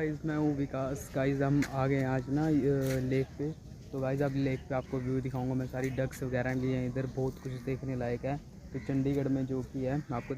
Guys मैं हूँ विकास। Guys हम आ गए आज ना लेक पे। तो गाइस अब लेक पे आपको व्यू दिखाऊंगा मैं। सारी डक्स वगैरह भी हैं इधर, बहुत कुछ देखने लायक है। तो चंडीगढ़ में जो कि है मैं आपको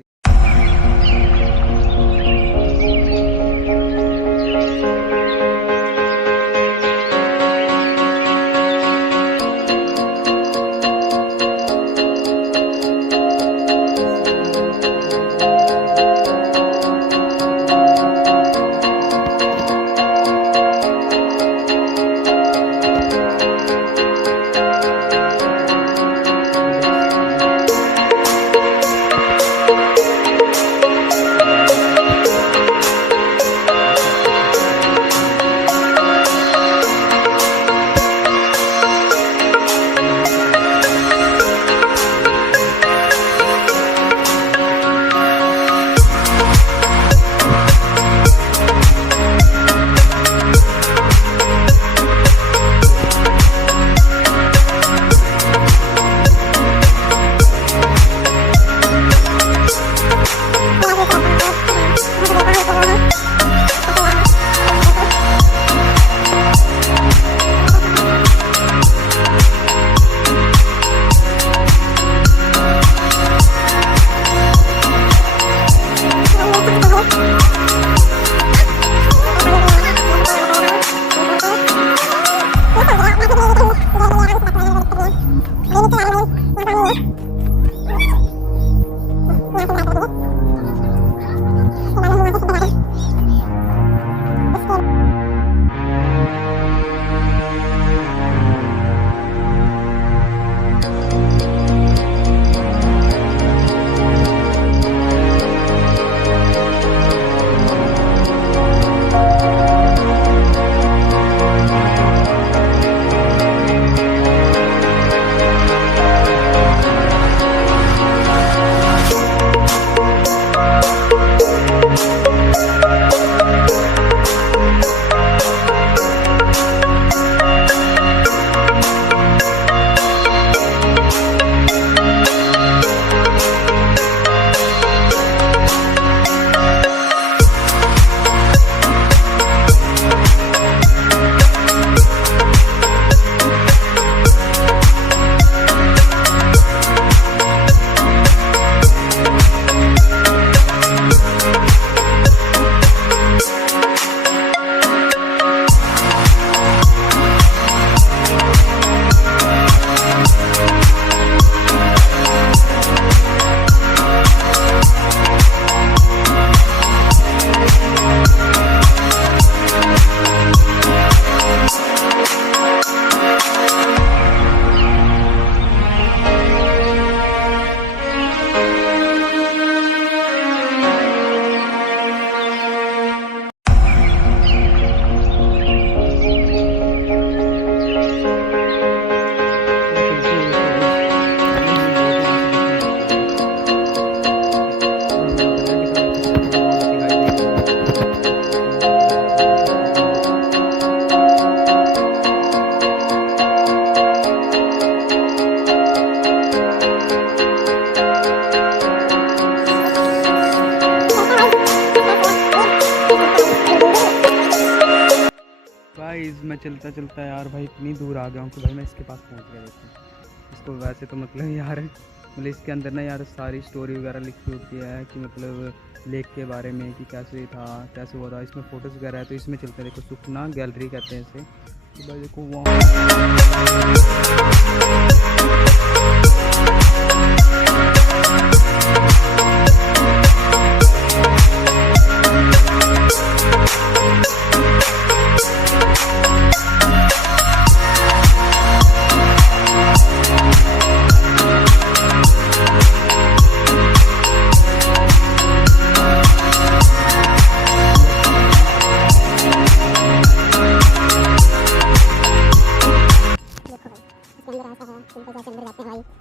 गाइस मैं चलता चलता यार भाई इतनी दूर आ गया हूँ कि भाई मैं इसके पास पहुँच गया। देखो इसको वैसे तो मतलब यार मतलब इसके अंदर ना यार सारी स्टोरी वगैरह लिखी होती है कि मतलब लेक के बारे में कि कैसे था, कैसे हुआ था। इसमें फ़ोटोज़ वगैरह है तो इसमें चलते हैं। देखो सुखना गैलरी कहते हैं इसे। तो भाई देखो वहाँ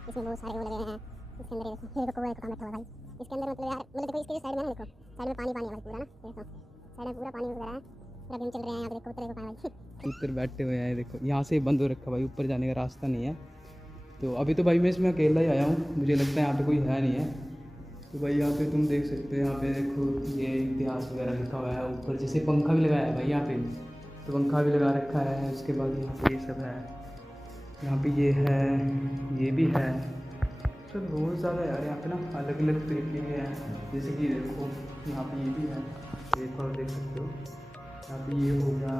इसमें बहुत सारे वो लगे हैं। इसके अंदर देखो ये कौवा एक काम बैठा हुआ भाई। इसके अंदर मतलब यार मतलब देखो इसके साइड में ना, देखो साइड में पानी पानी है भाई पूरा ना। देखो साइड में पूरा पानी वगैरह है। फिर अभी हम चल रहे हैं यहाँ पे। देखो कबूतर को भाई कबूतर बैठे हुए हैं। देखो यहाँ से बंद हो रखा भाई, ऊपर जाने का रास्ता नहीं है। तो अभी तो भाई मैं इसमें अकेला ही आया हूँ, मुझे लगता है यहाँ पे कोई है नहीं है। तो भाई यहाँ पे तुम देख सकते हो, यहाँ पे देखो ये इतिहास वगैरह लिखा हुआ है ऊपर, जैसे पंखा भी लगाया है भाई यहाँ पे, तो पंखा भी लगा रखा है। उसके बाद यहाँ पे ये सब है, यहाँ पे ये है, ये भी है। तो बहुत ज़्यादा यार यहाँ पे ना अलग अलग तरीके के हैं। जैसे कि देखो यहाँ पे ये भी है, देखो देख सकते हो, यहाँ पे ये हो गया।